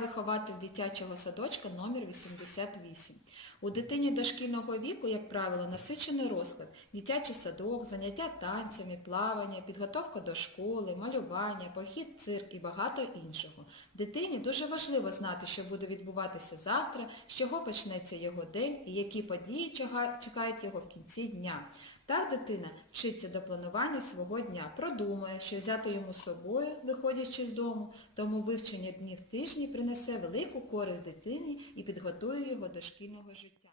вихователь дитячого садочка номер 88. У дитині дошкільного віку, як правило, насичений розклад, дитячий садок, заняття танцями, плавання, підготовка до школи, малювання, похід цирк і багато іншого. Дитині дуже важливо знати, що буде відбуватися завтра, з чого почнеться його день і які події чекають його в кінці дня. Так дитина вчиться до планування свого дня, продумує, що взяти йому з собою, виходячи з дому, тому вивчення днів тижні принесе велику користь дитині і підготує його до шкільного життя.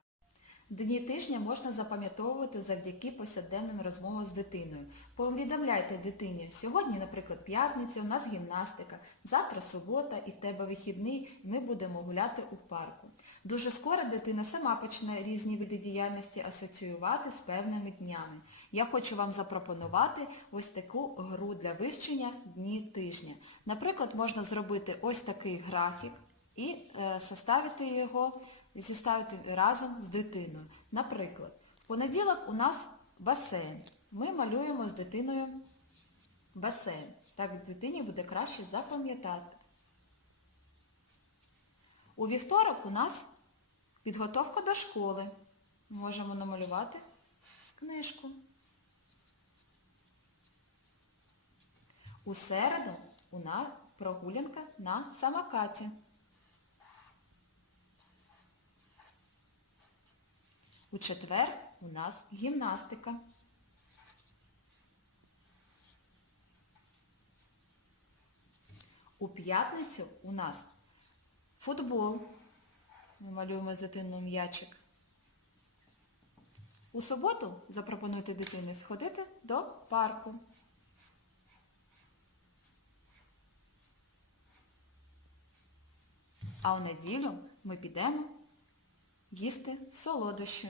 Дні тижня можна запам'ятовувати завдяки повсякденним розмовам з дитиною. Повідомляйте дитині, сьогодні, наприклад, п'ятниця, у нас гімнастика, завтра субота і в тебе вихідний, ми будемо гуляти у парку. Дуже скоро дитина сама почне різні види діяльності асоціювати з певними днями. Я хочу вам запропонувати ось таку гру для вивчення дні тижня. Наприклад, можна зробити ось такий графік і е, составити його і зіставити разом з дитиною. Наприклад, в понеділок у нас басейн. Ми малюємо з дитиною басейн. Так дитині буде краще запам'ятати. У вівторок у нас підготовка до школи. Можемо намалювати книжку. У середу у нас прогулянка на самокаті. У четвер у нас гімнастика. У п'ятницю у нас футбол. Ми малюємо з дитиною м'ячик. У суботу запропонуйте дитині сходити до парку. А в неділю ми підемо їсти солодощі.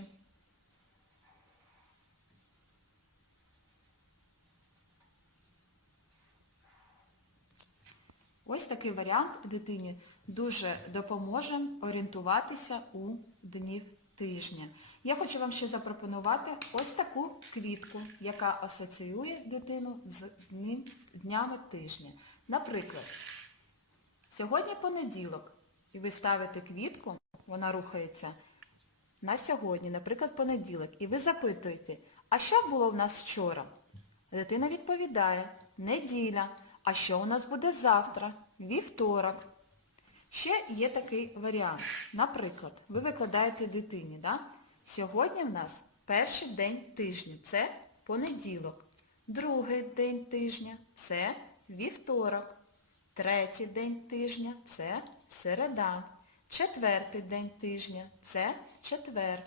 Ось такий варіант дитині дуже допоможе орієнтуватися у днів тижня. Я хочу вам ще запропонувати ось таку квітку, яка асоціює дитину з днями тижня. Наприклад, сьогодні понеділок, і ви ставите квітку, вона рухається на сьогодні, наприклад, понеділок, і ви запитуєте, а що було в нас вчора? Дитина відповідає, неділя. А що у нас буде завтра? Вівторок. Ще є такий варіант. Наприклад, ви викладаєте дитині, да? сьогодні в нас перший день тижня, це понеділок. Другий день тижня це вівторок. Третій день тижня це середа. Четвертий день тижня це четвер.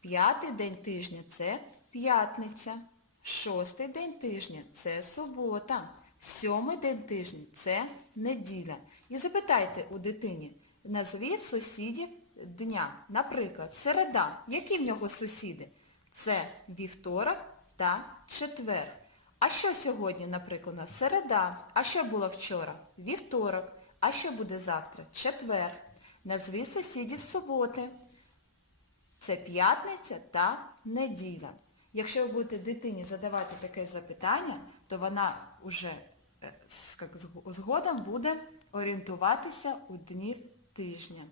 П'ятий день тижня це п'ятниця. Шостий день тижня це субота. Сьомий день тижня це неділя. І запитайте у дитині, назвіть сусідів дня. Наприклад, середа. Які в нього сусіди? Це вівторок та четвер. А що сьогодні, наприклад, середа? А що було вчора? Вівторок. А що буде завтра? Четвер. Назвіть сусідів суботи. Це п'ятниця та неділя. Якщо ви будете дитині задавати таке запитання, то вона вже згодом буде орієнтуватися у дні тижня.